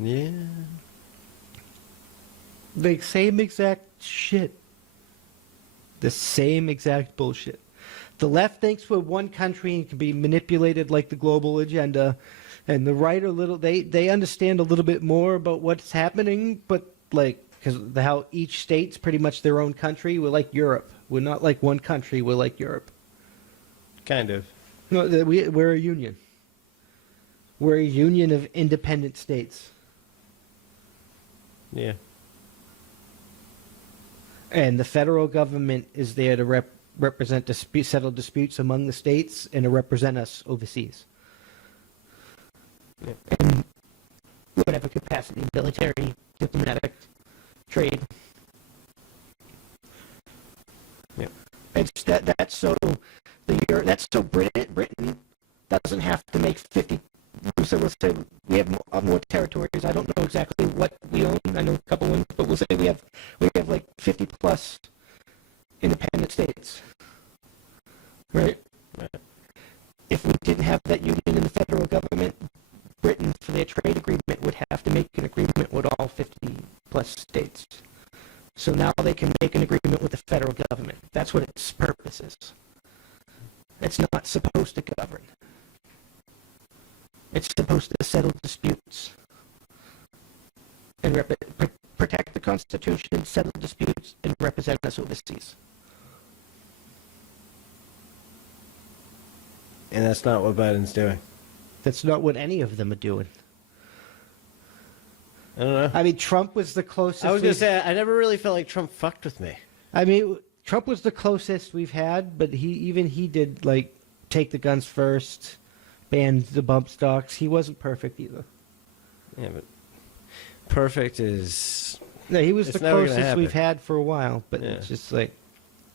Yeah. The same exact shit. The same exact bullshit. The left thinks we're one country and can be manipulated like the global agenda, and the right are little. They understand a little bit more about what's happening, but like because how each state's pretty much their own country. We're like Europe. We're not like one country. We're like Europe. Kind of. No, we're a union. We're a union of independent states. Yeah. And the federal government is there to represent settle disputes among the states and to represent us overseas. Yeah. In whatever capacity, military, diplomatic, trade. Yeah. It's that's so Britain doesn't have to make 50. So we'll say we have more territories. I don't know exactly what we own. I know a couple ones, but we'll say we have like 50 plus independent states, right? If we didn't have that union in the federal government, Britain, for their trade agreement, would have to make an agreement with all 50 plus states. So now they can make an agreement with the federal government. That's what its purpose is. It's not supposed to govern. It's supposed to settle disputes and protect the Constitution, settle disputes, and represent us overseas. And that's not what Biden's doing. That's not what any of them are doing. I don't know. I mean, Trump was the closest. I was going to say, I never really felt like Trump fucked with me. I mean, Trump was the closest we've had, but he did, like, take the guns first, banned the bump stocks. He wasn't perfect either. Yeah, but perfect is... No, he was the never gonna closest happen. we've had for a while, but Yeah. it's just like...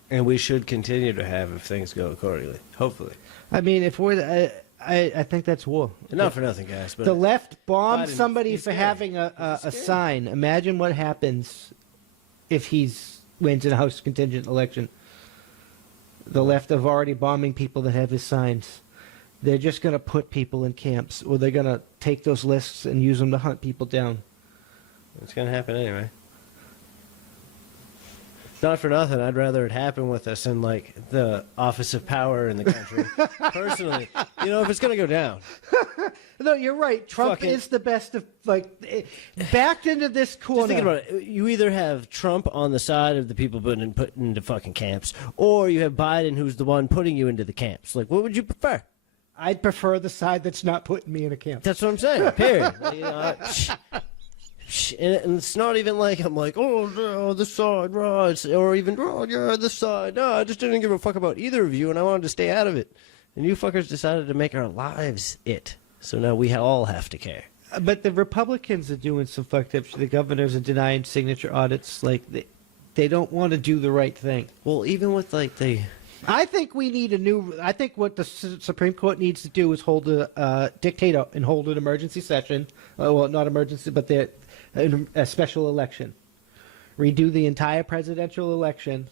And we should continue to have if things go accordingly. Hopefully. I mean, if we're... I think that's war. Not for nothing, guys. But the left bombed Biden, somebody he's for scary. having a sign. Imagine what happens if he wins in a House contingent election. The left have already bombing people that have his signs. They're just going to put people in camps, or they're going to take those lists and use them to hunt people down. It's going to happen anyway. Not for nothing, I'd rather it happen with us in, like, the office of power in the country. Personally. You know, if it's going to go down. No, you're right. Trump Fucking- is the best of, like, backed into this corner. Just think about it. You either have Trump on the side of the people put into fucking camps, or you have Biden who's the one putting you into the camps. Like, what would you prefer? I'd prefer the side that's not putting me in a camp. That's what I'm saying. Period. You know, and it's not even like I'm like, oh, no, this side, right, or even, oh, yeah, this side. No, I just didn't give a fuck about either of you, and I wanted to stay out of it. And you fuckers decided to make our lives it. So now we all have to care. But the Republicans are doing some fucked up shit. The governors are denying signature audits. Like, they don't want to do the right thing. Well, even with, like, the... I think we need I think what the Supreme Court needs to do is hold dictate and hold an emergency session. Well, not emergency, but a special election. Redo the entire presidential election.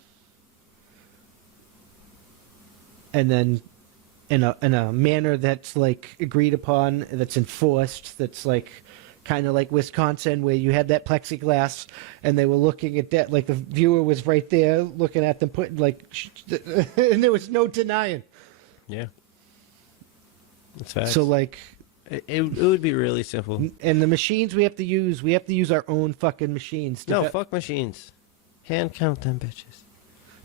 And then in a manner that's, like, agreed upon, that's enforced, that's, like, kind of like Wisconsin, where you had that plexiglass and they were looking at that, like the viewer was right there looking at them putting, like, and there was no denying. Yeah. That's facts. So, like, it would be really simple. and the machines we have to use our own fucking machines. No, fuck machines. Hand count them bitches.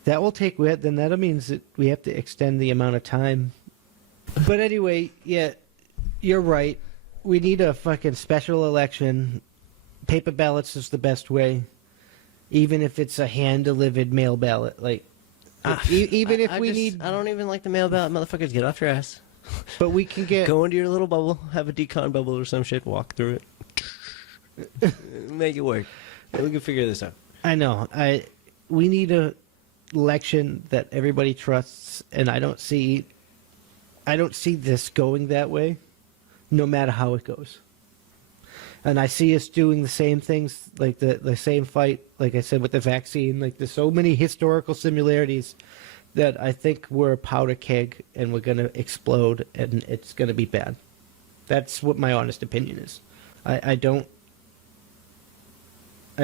That will take, then that means that we have to extend the amount of time. But anyway, yeah, you're right. We need a fucking special election. Paper ballots is the best way, even if it's a hand-delivered mail ballot. Like, even if we need, I don't even like the mail ballot. Motherfuckers, get off your ass. but we can get. Go into your little bubble, have a decon bubble or some shit, walk through it, make it work. We can figure this out. I know. We need a election that everybody trusts, and I don't see this going that way. No matter how it goes. And I see us doing the same things, like the same fight, like I said, with the vaccine. Like, there's so many historical similarities that I think we're a powder keg and we're going to explode and it's going to be bad. That's what my honest opinion is. I don't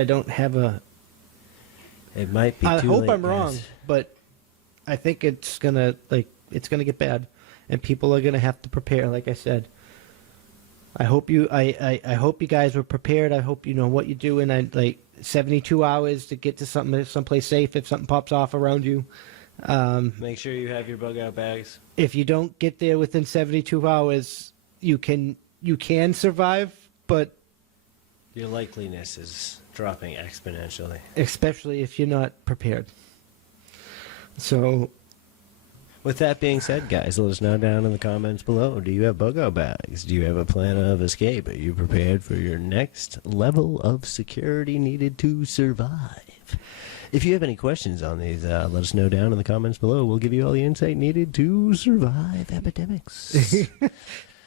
don't have a. It might be I too hope late, I'm guys. wrong, but I think it's gonna get bad, and people are gonna have to prepare. Like I said, I hope you guys were prepared. I hope you know what you're doing. 72 hours to get to someplace safe if something pops off around you. Make sure you have your bug out bags. If you don't get there within 72 hours, you can survive, but Your likeliness is dropping exponentially. especially if you're not prepared. So, With that being said, guys, let us know down in the comments below. Do you have bug out bags? Do you have a plan of escape? Are you prepared for your next level of security needed to survive? If you have any questions on these, let us know down in the comments below. We'll give you all the insight needed to survive epidemics.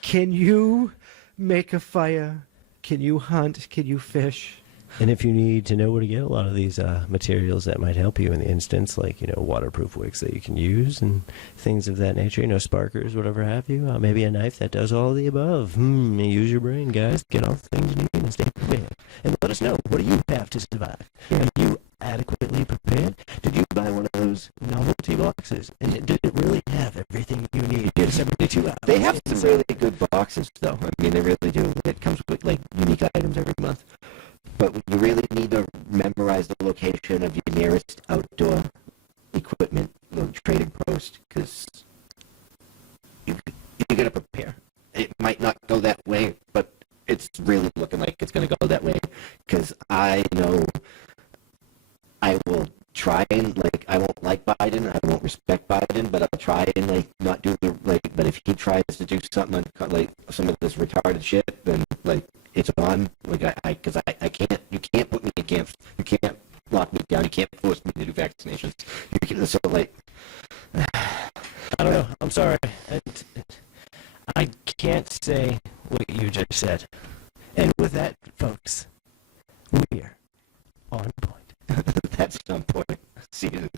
can you make a fire? Can you hunt? Can you fish? And if you need to know where to get a lot of these materials that might help you in the instance, like, waterproof wicks that you can use and things of that nature, sparkers, whatever have you, maybe a knife that does all of the above. Use your brain, guys. Get all the things you need and stay prepared. And let us know, what do you have to survive? Are you adequately prepared? Did you buy one of those novelty boxes? And did it really have everything you need? 72 hours. They have some really good boxes, though. I mean, they really do. It comes with unique items every month. But you really need to memorize the location of your nearest outdoor equipment trading post, because you got to prepare. It might not go that way, but it's really looking like it's going to go that way, because I know I will try and, I won't like Biden, I won't respect Biden, but I'll try and, not do but if he tries to do something like some of this retarded shit, then, it's on, because I can't, you can't put me in camps, you can't lock me down, you can't force me to do vaccinations, you can, so, I don't know. I'm sorry. I can't say what you just said. And with that, folks, we're on point. that's on point. See you.